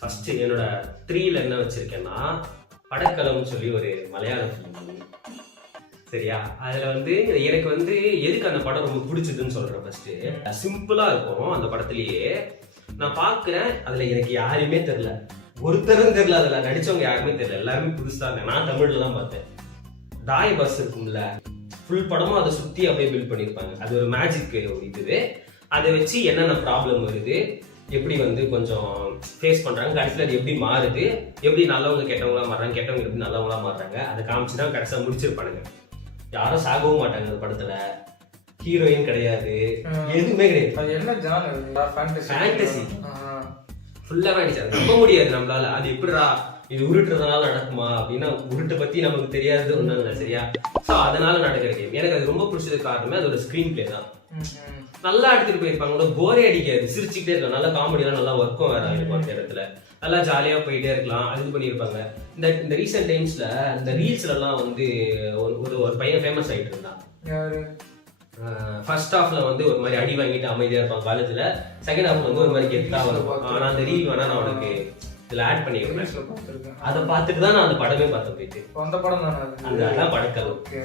First என்னோட 3ல என்ன வச்சிருக்கேன்னா படக்களம்னு சொல்லி ஒரு மலையாள ஃபிலிம். சரியா, அதுல வந்து எனக்கு வந்து எதுக்கு அந்த படம் ரொம்ப பிடிச்சதுன்னு சொல்றேன். ஃபர்ஸ்ட் சிம்பிளா இருக்கும் அந்த படத்திலேயே. நான் பாக்குறேன், அதுல எனக்கு யாருமே தெரியல, ஒருத்தரும் தெரியல, அதுல நடிச்சவங்க யாருமே தெரியல, எல்லாருமே புதுசா இருந்தேன். நான் தமிழ்ல தான் பார்த்தேன். தாய் பஸ் இருக்கும்ல, ஃபுல் படமும் அதை சுத்தி அப்படியே பில்ட் பண்ணிருப்பாங்க. அது ஒரு மேஜிக் இது. அதை வச்சு என்னென்ன ப்ராப்ளம் வருது, எப்படி வந்து கொஞ்சம் ஃபேஸ் பண்றாங்க, கடைசியில் அது எப்படி மாறுது, எப்படி நல்லவங்க கெட்டவங்களா மாறுறாங்க, கெட்டவங்க எப்படி நல்லவங்களா மாறுறாங்க, அதை காமிச்சுதான் கடைசியாக முடிச்சிருப்பானுங்க. யாரும் சாகவும் மாட்டாங்க அந்த படத்துல, ஹீரோயின் கிடையாது, எதுவுமே கிடையாது. என்ன ஜானர்? ஃபேண்டசி ஃபுல்லா ஃபேண்டசி. அது நம்ப முடியாது நம்மளால. அது எப்படிடா இது உருட்டுறதுனால நடக்குமா அப்படின்னா, உருட்டை பத்தி நமக்கு தெரியாது ஒன்றும் இல்லை. சரியா, ஸோ அதனால நடக்கிற கேம் எனக்கு அது ரொம்ப பிடிச்சது. காரணமே அதோட ஸ்கிரீன் பிளே தான். நல்லா எடுத்துட்டு போயிருப்பாங்க, போரே அடிக்காது, சிரிச்சுக்கிட்டே இருக்கலாம். நல்லா காமெடியெல்லாம் நல்லா ஒர்க்கும் வேற இருக்கும் அந்த இடத்துல. நல்லா ஜாலியா போயிட்டே இருக்கலாம். அது பண்ணியிருப்பாங்க. இந்த ரீசெண்ட் டைம்ஸ்ல இந்த ரீல்ஸ்ல எல்லாம் வந்து ஒரு பையன் ஃபேமஸ் ஆயிட்டு இருந்தான். ஃபர்ஸ்ட் ஹாஃப்ல வந்து ஒரு மாதிரி அடி வாங்கிட்டு அமைதியா இருப்பான் காலேஜ்ல. செகண்ட் ஹாஃப்ல வந்து ஒரு மாதிரி கெத்தா வரும். ஆனா அந்த ரீல் வேணா நான் உனக்கு இதுல ஆட் பண்ணிக்கிறேன். அதை பார்த்துட்டு தான் நான் அந்த படமே பார்த்தேன் போயிட்டு. அந்த படம் தானே? அந்த படக்கல்.